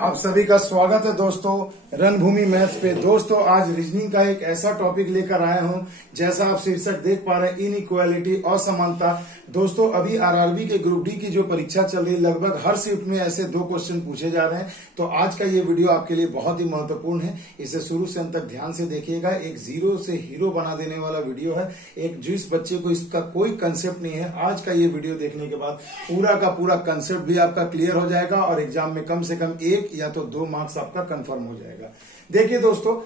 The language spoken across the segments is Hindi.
आप सभी का स्वागत है दोस्तों रणभूमि मैथ्स पे। दोस्तों आज रीजनिंग का एक ऐसा टॉपिक लेकर आया हूं, जैसा आप शीर्षक देख पा रहे हैं, इनइक्वालिटी, असमानता। दोस्तों अभी आरआरबी के ग्रुप डी की जो परीक्षा चल रही है, लगभग हर शिफ्ट में ऐसे 2 क्वेश्चन पूछे जा रहे हैं। तो आज का ये वीडियो आपके लिए बहुत ही महत्वपूर्ण है, इसे शुरू से अंत तक ध्यान से देखिएगा। एक जीरो से हीरो बना देने वाला वीडियो है। एक जिस बच्चे को इसका कोई कंसेप्ट नहीं है, आज का ये वीडियो देखने के बाद पूरा का पूरा कंसेप्ट भी आपका क्लियर हो जाएगा और एग्जाम में कम से कम 1 या तो 2 मार्क्स आपका कंफर्म हो जाएगा। देखिए दोस्तों,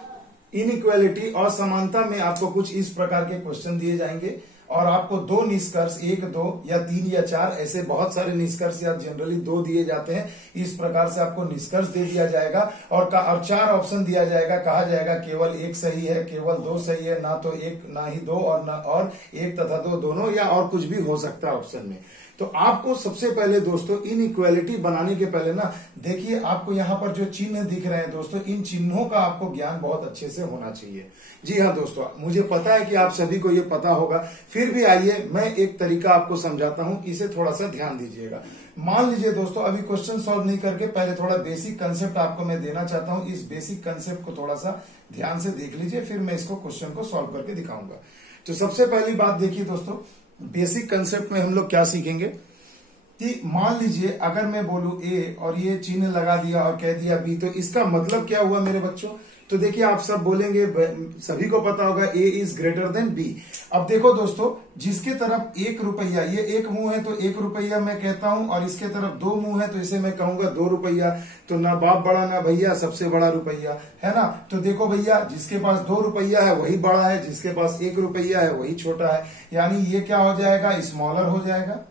इनइक्वालिटी और समानता में आपको कुछ इस प्रकार के क्वेश्चन दिए जाएंगे और आपको 2 निष्कर्ष, 1, 2 या 3 या 4, ऐसे बहुत सारे निष्कर्ष या जनरली 2 दिए जाते हैं। इस प्रकार से आपको निष्कर्ष दे दिया जाएगा और 4 ऑप्शन दिया जाएगा। कहा जाएगा केवल 1 सही है, केवल 2 सही है, ना तो 1 ना ही 2 और 1 तथा 2 दोनों, या और कुछ भी हो सकता है ऑप्शन में। तो आपको सबसे पहले दोस्तों इनइक्वालिटी बनाने के पहले ना देखिए, आपको यहाँ पर जो चिन्ह दिख रहे हैं दोस्तों, इन चिन्हों का आपको ज्ञान बहुत अच्छे से होना चाहिए। जी हाँ दोस्तों, मुझे पता है कि आप सभी को ये पता होगा, फिर भी आइए मैं एक तरीका आपको समझाता हूँ, इसे थोड़ा सा ध्यान दीजिएगा। मान लीजिए दोस्तों, अभी क्वेश्चन सॉल्व नहीं करके पहले थोड़ा बेसिक कंसेप्ट आपको मैं देना चाहता हूँ। इस बेसिक कंसेप्ट को थोड़ा सा ध्यान से देख लीजिए, फिर मैं इसको क्वेश्चन को सॉल्व करके दिखाऊंगा। तो सबसे पहली बात देखिए दोस्तों, बेसिक कंसेप्ट में हम लोग क्या सीखेंगे कि मान लीजिए अगर मैं बोलूं ए और ये चिन्ह लगा दिया और कह दिया बी, तो इसका मतलब क्या हुआ मेरे बच्चों? तो देखिए आप सब बोलेंगे, सभी को पता होगा ए इज ग्रेटर देन बी। अब देखो दोस्तों, जिसके तरफ 1 रुपया, ये 1 मुंह है तो 1 रुपया मैं कहता हूं, और इसके तरफ 2 मुंह है तो इसे मैं कहूंगा 2 रुपया। तो ना बाप बड़ा ना भैया, सबसे बड़ा रुपया है ना। तो देखो भैया, जिसके पास 2 रुपया है वही बड़ा है, जिसके पास 1 रुपया है वही छोटा है। यानी ये क्या हो जाएगा? स्मॉलर हो जाएगा,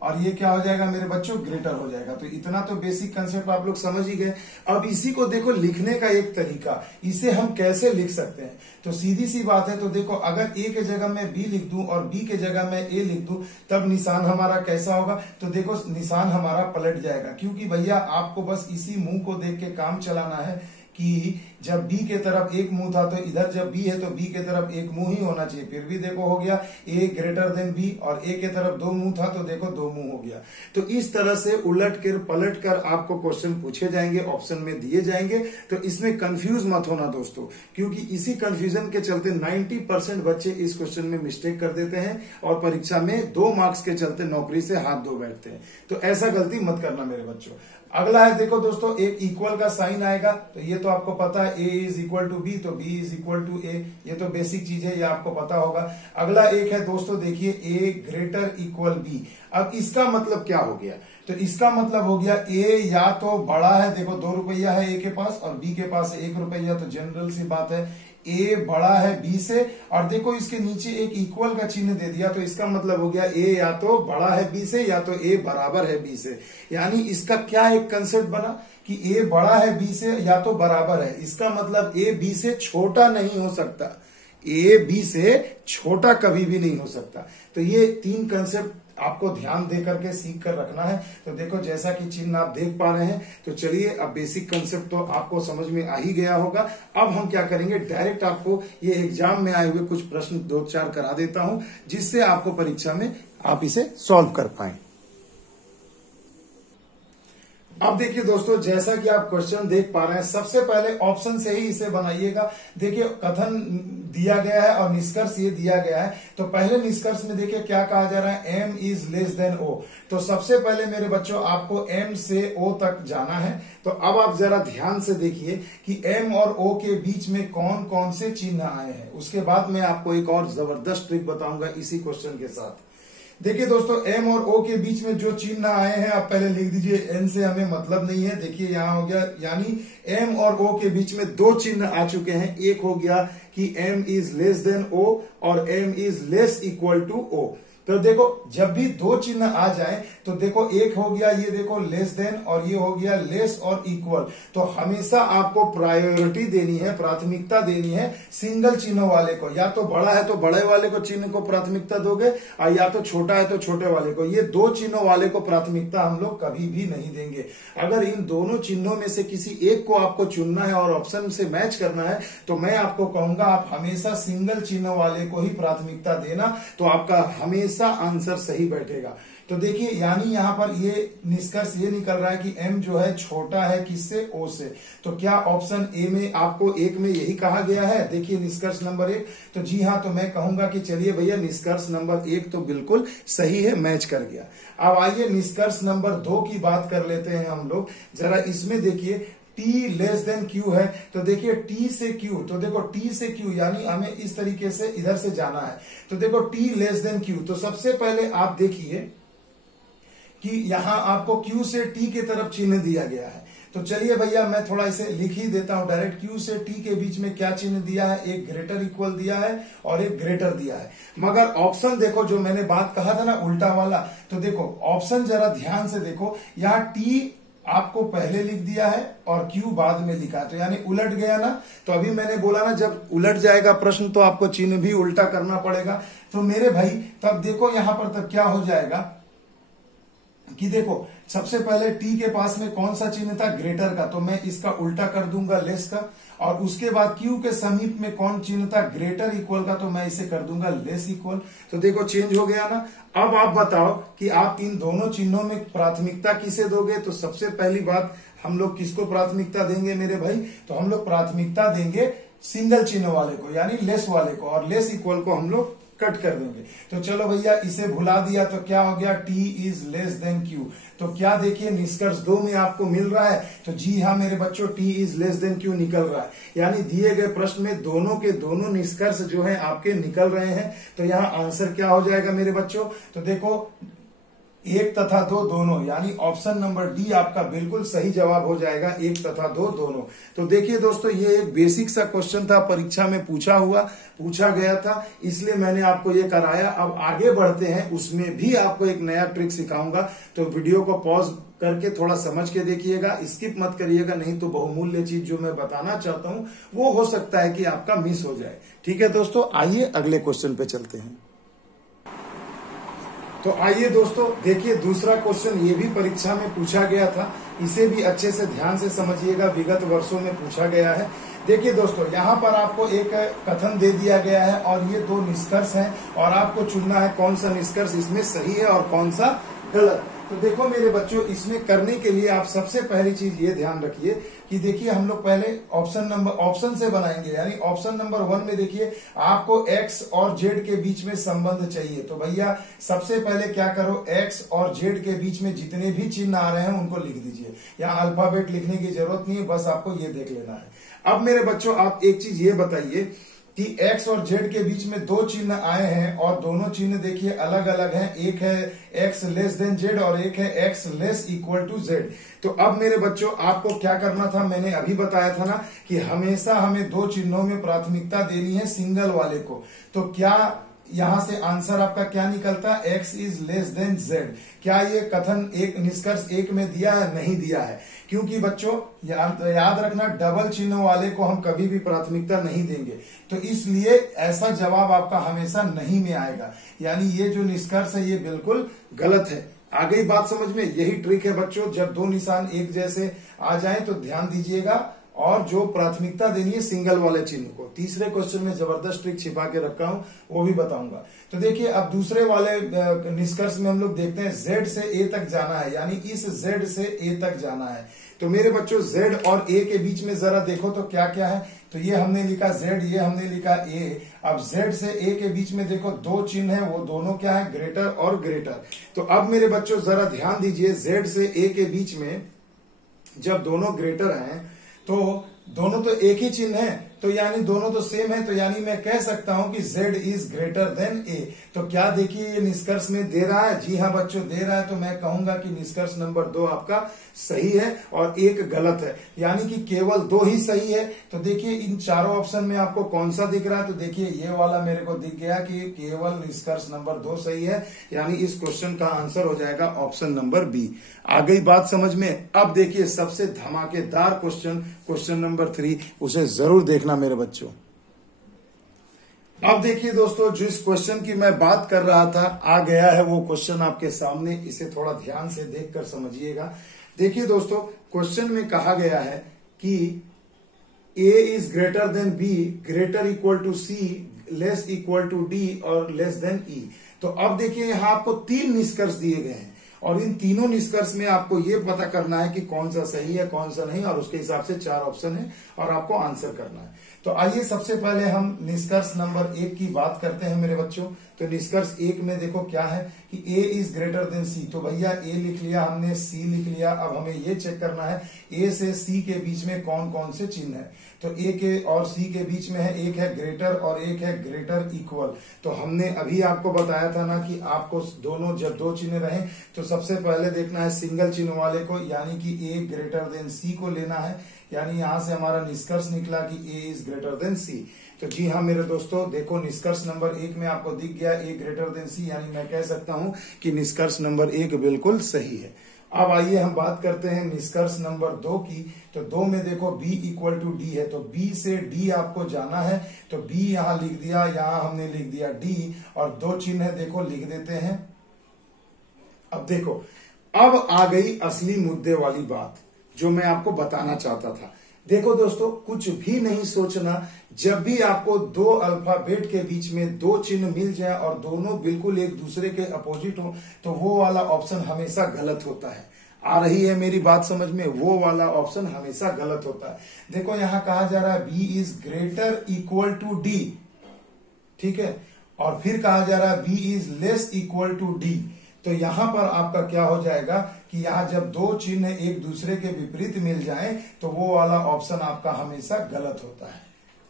और ये क्या हो जाएगा मेरे बच्चों? ग्रेटर हो जाएगा। तो इतना तो बेसिक कंसेप्ट आप लोग समझ ही गए। अब इसी को देखो लिखने का एक तरीका, इसे हम कैसे लिख सकते हैं? तो सीधी सी बात है। तो देखो, अगर ए के जगह मैं बी लिख दूं और बी के जगह मैं ए लिख दूं, तब निशान हमारा कैसा होगा? तो देखो निशान हमारा पलट जाएगा, क्योंकि भैया आपको बस इसी मुंह को देख के काम चलाना है कि जब बी के तरफ 1 मुंह था तो इधर जब बी है तो बी के तरफ 1 मुंह ही होना चाहिए। फिर भी देखो हो गया ए ग्रेटर देन बी, और ए के तरफ 2 मुंह था तो देखो 2 मुंह हो गया। तो इस तरह से उलट कर पलट कर आपको क्वेश्चन पूछे जाएंगे, ऑप्शन में दिए जाएंगे। तो इसमें कंफ्यूज मत होना दोस्तों, क्योंकि इसी कंफ्यूजन के चलते 90% बच्चे इस क्वेश्चन में मिस्टेक कर देते हैं और परीक्षा में 2 मार्क्स के चलते नौकरी से हाथ धो बैठते हैं। तो ऐसा गलती मत करना मेरे बच्चों। अगला है, देखो दोस्तों, एक इक्वल का साइन आएगा, तो ये तो आपको पता है, ए इज इक्वल टू बी तो बी इज इक्वल टू ए, ये तो बेसिक चीज है, ये आपको पता होगा। अगला एक है दोस्तों, देखिए ए ग्रेटर इक्वल बी। अब इसका मतलब क्या हो गया? तो इसका मतलब हो गया ए या तो बड़ा है, देखो 2 रुपया है ए के पास और बी के पास 1 रुपया, तो जनरल सी बात है ए बड़ा है बी से। और देखो इसके नीचे एक इक्वल का चिन्ह दे दिया, तो इसका मतलब हो गया ए या तो बड़ा है बी से या तो ए बराबर है बी से। यानी इसका क्या एक कंसेप्ट बना कि ए बड़ा है बी से या तो बराबर है। इसका मतलब ए बी से छोटा नहीं हो सकता, ए बी से छोटा कभी भी नहीं हो सकता। तो ये 3 कंसेप्ट आपको ध्यान दे करके सीख कर रखना है। तो देखो जैसा कि चिन्ह आप देख पा रहे हैं, तो चलिए अब बेसिक कंसेप्ट तो आपको समझ में आ ही गया होगा। अब हम क्या करेंगे, डायरेक्ट आपको ये एग्जाम में आए हुए कुछ प्रश्न 2-4 करा देता हूं, जिससे आपको परीक्षा में आप इसे सॉल्व कर पाए। अब देखिए दोस्तों, जैसा कि आप क्वेश्चन देख पा रहे हैं, सबसे पहले ऑप्शन से ही इसे बनाइएगा। देखिए कथन दिया गया है और निष्कर्ष ये दिया गया है। तो पहले निष्कर्ष में देखिए क्या कहा जा रहा है, m is less than o। तो सबसे पहले मेरे बच्चों आपको m से o तक जाना है। तो अब आप जरा ध्यान से देखिए कि m और o के बीच में कौन कौन से चिन्ह आए हैं। उसके बाद मैं आपको एक और जबरदस्त ट्रिक बताऊंगा इसी क्वेश्चन के साथ। देखिए दोस्तों, m और o के बीच में जो चिन्ह आए हैं आप पहले लिख दीजिए। n से हमें मतलब नहीं है, देखिए यहां हो गया, यानी m और o के बीच में 2 चिन्ह आ चुके हैं। एक हो गया कि m is less than o और m is less equal to o। तो देखो जब भी 2 चिन्ह आ जाए तो देखो एक हो गया ये देखो लेस देन, और ये हो गया लेस और इक्वल। तो हमेशा आपको प्रायोरिटी देनी है, प्राथमिकता देनी है सिंगल चिन्ह वाले को। या तो बड़ा है तो बड़े वाले को चिन्ह को प्राथमिकता दोगे, और या तो छोटा है तो छोटे वाले को। ये 2 चिन्हों वाले को प्राथमिकता हम लोग कभी भी नहीं देंगे। अगर इन दोनों चिन्हों में से किसी एक को आपको चुनना है और ऑप्शन से मैच करना है, तो मैं आपको कहूंगा आप हमेशा सिंगल चिन्ह वाले को ही प्राथमिकता देना, तो आपका हमेशा आंसर सही बैठेगा। तो देखिए यानी यहाँ पर ये निष्कर्ष ये निकल रहा है कि m जो है छोटा है किससे, o से। तो क्या ऑप्शन ए में आपको एक में यही कहा गया है? देखिए निष्कर्ष नंबर 1, तो जी हाँ, तो मैं कहूंगा कि चलिए भैया निष्कर्ष नंबर 1 तो बिल्कुल सही है, मैच कर गया। अब आइए निष्कर्ष नंबर 2 की बात कर लेते हैं हम लोग। जरा इसमें देखिए t लेस देन q है, तो देखिए t से q, तो देखो t से q यानी हमें इस तरीके से इधर से जाना है। तो देखो t लेस देन q, तो सबसे पहले आप देखिए कि यहां आपको q से t की तरफ चिन्ह दिया गया है। तो चलिए भैया मैं थोड़ा इसे लिख ही देता हूं डायरेक्ट। q से t के बीच में क्या चिन्ह दिया है? एक ग्रेटर इक्वल दिया है और एक ग्रेटर दिया है। मगर ऑप्शन देखो, जो मैंने बात कहा था ना उल्टा वाला, तो देखो ऑप्शन जरा ध्यान से देखो, यहाँ t आपको पहले लिख दिया है और Q बाद में लिखा है, तो यानी उलट गया ना। तो अभी मैंने बोला ना जब उलट जाएगा प्रश्न तो आपको चिन्ह भी उल्टा करना पड़ेगा। तो मेरे भाई तब देखो यहां पर तब क्या हो जाएगा कि देखो सबसे पहले t के पास में कौन सा चिन्ह था? ग्रेटर का, तो मैं इसका उल्टा कर दूंगा लेस का। और उसके बाद q के समीप में कौन चिन्ह था? ग्रेटर इक्वल का, तो मैं इसे कर दूंगा लेस इक्वल। तो देखो चेंज हो गया ना। अब आप बताओ कि आप इन दोनों चिन्हों में प्राथमिकता किसे दोगे? तो सबसे पहली बात हम लोग किसको प्राथमिकता देंगे मेरे भाई? तो हम लोग प्राथमिकता देंगे सिंगल चिन्ह वाले को, यानी लेस वाले को, और लेस इक्वल को हम लोग कट कर देंगे। तो चलो भैया इसे भुला दिया, तो क्या हो गया? t is less then q। तो क्या देखिए निष्कर्ष 2 में आपको मिल रहा है? तो जी हाँ मेरे बच्चों, t is less then q निकल रहा है। यानी दिए गए प्रश्न में दोनों के दोनों निष्कर्ष जो है आपके निकल रहे हैं। तो यहाँ आंसर क्या हो जाएगा मेरे बच्चों? तो देखो 1 तथा 2 दोनों, यानी ऑप्शन नंबर डी आपका बिल्कुल सही जवाब हो जाएगा, 1 तथा 2 दोनों। तो देखिए दोस्तों, ये एक बेसिक सा क्वेश्चन था, परीक्षा में पूछा गया था, इसलिए मैंने आपको ये कराया। अब आगे बढ़ते हैं, उसमें भी आपको एक नया ट्रिक सिखाऊंगा। तो वीडियो को पॉज करके थोड़ा समझ के देखिएगा, स्किप मत करिएगा, नहीं तो बहुमूल्य चीज जो मैं बताना चाहता हूं वो हो सकता है कि आपका मिस हो जाए। ठीक है दोस्तों, आइए अगले क्वेश्चन पे चलते हैं। तो आइए दोस्तों देखिए, दूसरा क्वेश्चन ये भी परीक्षा में पूछा गया था, इसे भी अच्छे से ध्यान से समझिएगा, विगत वर्षों में पूछा गया है। देखिए दोस्तों, यहाँ पर आपको एक कथन दे दिया गया है और ये 2 निष्कर्ष हैं और आपको चुनना है कौन सा निष्कर्ष इसमें सही है और कौन सा गलत। तो देखो मेरे बच्चों, इसमें करने के लिए आप सबसे पहली चीज ये ध्यान रखिए कि देखिए हम लोग पहले ऑप्शन से बनाएंगे। यानी ऑप्शन नंबर 1 में देखिए आपको x और z के बीच में संबंध चाहिए। तो भैया सबसे पहले क्या करो, x और z के बीच में जितने भी चिन्ह आ रहे हैं उनको लिख दीजिए। यहाँ अल्फाबेट लिखने की जरूरत नहीं है, बस आपको ये देख लेना है। अब मेरे बच्चों आप एक चीज ये बताइए कि x और z के बीच में 2 चिन्ह आए हैं और दोनों चिन्ह देखिए अलग अलग हैं। एक है x लेस देन z और एक है x less equal to z। तो अब मेरे बच्चों आपको क्या करना था, मैंने अभी बताया था ना कि हमेशा हमें 2 चिन्हों में प्राथमिकता देनी है सिंगल वाले को। तो क्या यहां से आंसर आपका क्या निकलता है? x is less then z। क्या ये कथन एक निष्कर्ष 1 में दिया है? नहीं दिया है, क्योंकि बच्चों याद रखना डबल चिन्ह वाले को हम कभी भी प्राथमिकता नहीं देंगे। तो इसलिए ऐसा जवाब आपका हमेशा नहीं में आएगा, यानी ये जो निष्कर्ष है ये बिल्कुल गलत है। आ गई बात समझ में? यही ट्रिक है बच्चों, जब 2 निशान एक जैसे आ जाए तो ध्यान दीजिएगा और जो प्राथमिकता देनी है सिंगल वाले चिन्ह को। तीसरे क्वेश्चन में जबरदस्त ट्रिक छिपा के रखा हूं, वो भी बताऊंगा। तो देखिए अब दूसरे वाले निष्कर्ष में हम लोग देखते हैं z से a तक जाना है, यानी इस z से a तक जाना है। तो मेरे बच्चों z और a के बीच में जरा देखो तो क्या क्या है। तो ये हमने लिखा z, ये हमने लिखा a। अब z से a के बीच में देखो 2 चिन्ह है, वो दोनों क्या है? ग्रेटर और ग्रेटर। तो अब मेरे बच्चों जरा ध्यान दीजिए, z से a के बीच में जब दोनों ग्रेटर हैं तो दोनों तो एक ही चिन्ह है, तो यानी दोनों तो सेम है, तो यानी मैं कह सकता हूं कि z is greater then a। तो क्या देखिए ये निष्कर्ष में दे रहा है? जी हाँ बच्चों दे रहा है। तो मैं कहूंगा कि निष्कर्ष नंबर 2 आपका सही है और 1 गलत है, यानी कि केवल 2 ही सही है। तो देखिए इन चारों ऑप्शन में आपको कौन सा दिख रहा है? तो देखिए ये वाला मेरे को दिख गया कि केवल निष्कर्ष नंबर 2 सही है, यानी इस क्वेश्चन का आंसर हो जाएगा ऑप्शन नंबर बी। आ गई बात समझ में? अब देखिए सबसे धमाकेदार क्वेश्चन नंबर 3, उसे जरूर देखना मेरे बच्चों। अब देखिए दोस्तों, जिस क्वेश्चन की मैं बात कर रहा था आ गया है वो क्वेश्चन आपके सामने, इसे थोड़ा ध्यान से देखकर समझिएगा। देखिए दोस्तों, क्वेश्चन में कहा गया है कि a is greater than b, greater equal to c, less equal to d और लेस देन e। तो अब देखिए यहाँ आपको 3 निष्कर्ष दिए गए हैं और इन तीनों निष्कर्ष में आपको ये पता करना है कि कौन सा सही है कौन सा नहीं, और उसके हिसाब से 4 ऑप्शन है और आपको आंसर करना है। तो आइए सबसे पहले हम निष्कर्ष नंबर 1 की बात करते हैं मेरे बच्चों। तो निष्कर्ष 1 में देखो क्या है कि A is greater then C। तो भैया A लिख लिया हमने, C लिख लिया। अब हमें ये चेक करना है A से C के बीच में कौन कौन से चिन्ह है। तो A के और C के बीच में है, एक है ग्रेटर और एक है ग्रेटर इक्वल। तो हमने अभी आपको बताया था ना कि आपको दोनों जब 2 चिन्ह रहे तो सबसे पहले देखना है सिंगल चिन्ह वाले को, यानी कि A ग्रेटर देन C को लेना है। यानी यहां से हमारा निष्कर्ष निकला कि A is greater then C। तो जी हाँ मेरे दोस्तों, देखो निष्कर्ष नंबर 1 में आपको दिख गया A ग्रेटर देन C, यानी मैं कह सकता हूं कि निष्कर्ष नंबर 1 बिल्कुल सही है। अब आइए हम बात करते हैं निष्कर्ष नंबर 2 की। तो 2 में देखो B इक्वल टू D है, तो B से D आपको जाना है। तो B यहां लिख दिया, यहां हमने लिख दिया D, और 2 चिन्ह देखो लिख देते हैं। अब देखो, अब आ गई असली मुद्दे वाली बात जो मैं आपको बताना चाहता था। देखो दोस्तों, कुछ भी नहीं सोचना, जब भी आपको 2 अल्फाबेट के बीच में 2 चिन्ह मिल जाए और दोनों बिल्कुल एक दूसरे के अपोजिट हो, तो वो वाला ऑप्शन हमेशा गलत होता है। आ रही है मेरी बात समझ में? वो वाला ऑप्शन हमेशा गलत होता है। देखो यहां कहा जा रहा है B is greater equal to D, ठीक है, और फिर कहा जा रहा है B is less equal to D। तो यहां पर आपका क्या हो जाएगा कि यहां जब 2 चिन्ह एक दूसरे के विपरीत मिल जाएं तो वो वाला ऑप्शन आपका हमेशा गलत होता है।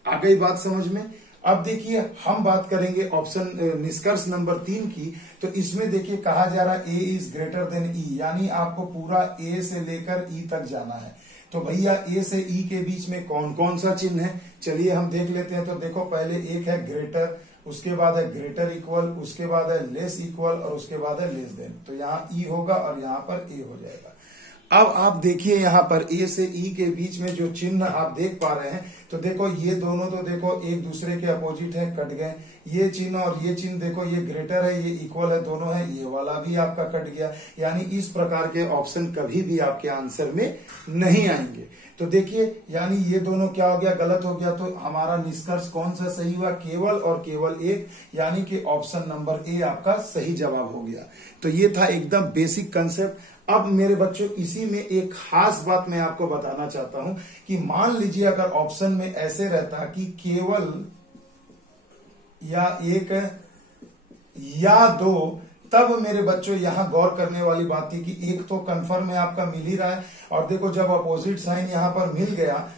आ गई बात समझ में? अब देखिए हम बात करेंगे ऑप्शन निष्कर्ष नंबर 3 की। तो इसमें देखिए कहा जा रहा है A is greater then E, यानी आपको पूरा A से लेकर E तक जाना है। तो भैया A से E के बीच में कौन कौन सा चिन्ह है, चलिए हम देख लेते हैं। तो देखो पहले एक है ग्रेटर, उसके बाद है ग्रेटर इक्वल, उसके बाद है लेस इक्वल, और उसके बाद है लेस देन। तो यहाँ E होगा और यहाँ पर A हो जाएगा। अब आप देखिए यहाँ पर A से E के बीच में जो चिन्ह आप देख पा रहे हैं, तो देखो ये दोनों तो देखो एक दूसरे के अपोजिट है, कट गए। ये चिन्ह और ये चिन्ह देखो, ये ग्रेटर है ये इक्वल है, दोनों है, ये वाला भी आपका कट गया। यानी इस प्रकार के ऑप्शन कभी भी आपके आंसर में नहीं आएंगे। तो देखिए यानी ये दोनों क्या हो गया, गलत हो गया। तो हमारा निष्कर्ष कौन सा सही हुआ? केवल और केवल एक, यानी कि ऑप्शन नंबर A आपका सही जवाब हो गया। तो ये था एकदम बेसिक कंसेप्ट। अब मेरे बच्चों इसी में एक खास बात मैं आपको बताना चाहता हूं कि मान लीजिए अगर ऑप्शन में ऐसे रहता कि केवल या एक या 2, तब मेरे बच्चों यहां गौर करने वाली बात थी कि एक तो कंफर्म है आपका मिल ही रहा है, और देखो जब अपोजिट साइन यहां पर मिल गया,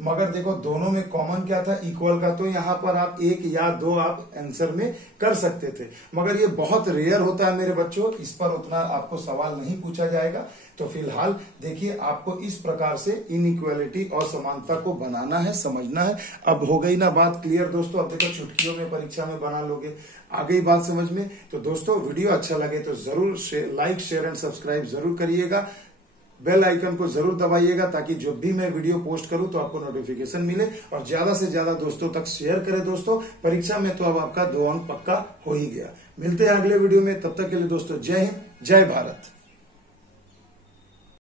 मगर देखो दोनों में कॉमन क्या था? इक्वल का। तो यहां पर आप 1 या 2 आप आंसर में कर सकते थे, मगर ये बहुत रेयर होता है मेरे बच्चों, इस पर उतना आपको सवाल नहीं पूछा जाएगा। तो फिलहाल देखिए आपको इस प्रकार से इनइक्वालिटी और समानता को बनाना है, समझना है। अब हो गई ना बात क्लियर दोस्तों? अब देखो चुटकियों में परीक्षा में बना लोगे। आ गई बात समझ में? तो दोस्तों वीडियो अच्छा लगे तो जरूर लाइक शेयर एंड सब्सक्राइब जरूर करिएगा। बेल आइकन को जरूर दबाइएगा ताकि जब भी मैं वीडियो पोस्ट करूं तो आपको नोटिफिकेशन मिले, और ज्यादा से ज्यादा दोस्तों तक शेयर करें। दोस्तों परीक्षा में तो अब आपका 2 अंक पक्का हो ही गया। मिलते हैं अगले वीडियो में, तब तक के लिए दोस्तों जय हिंद, जय भारत।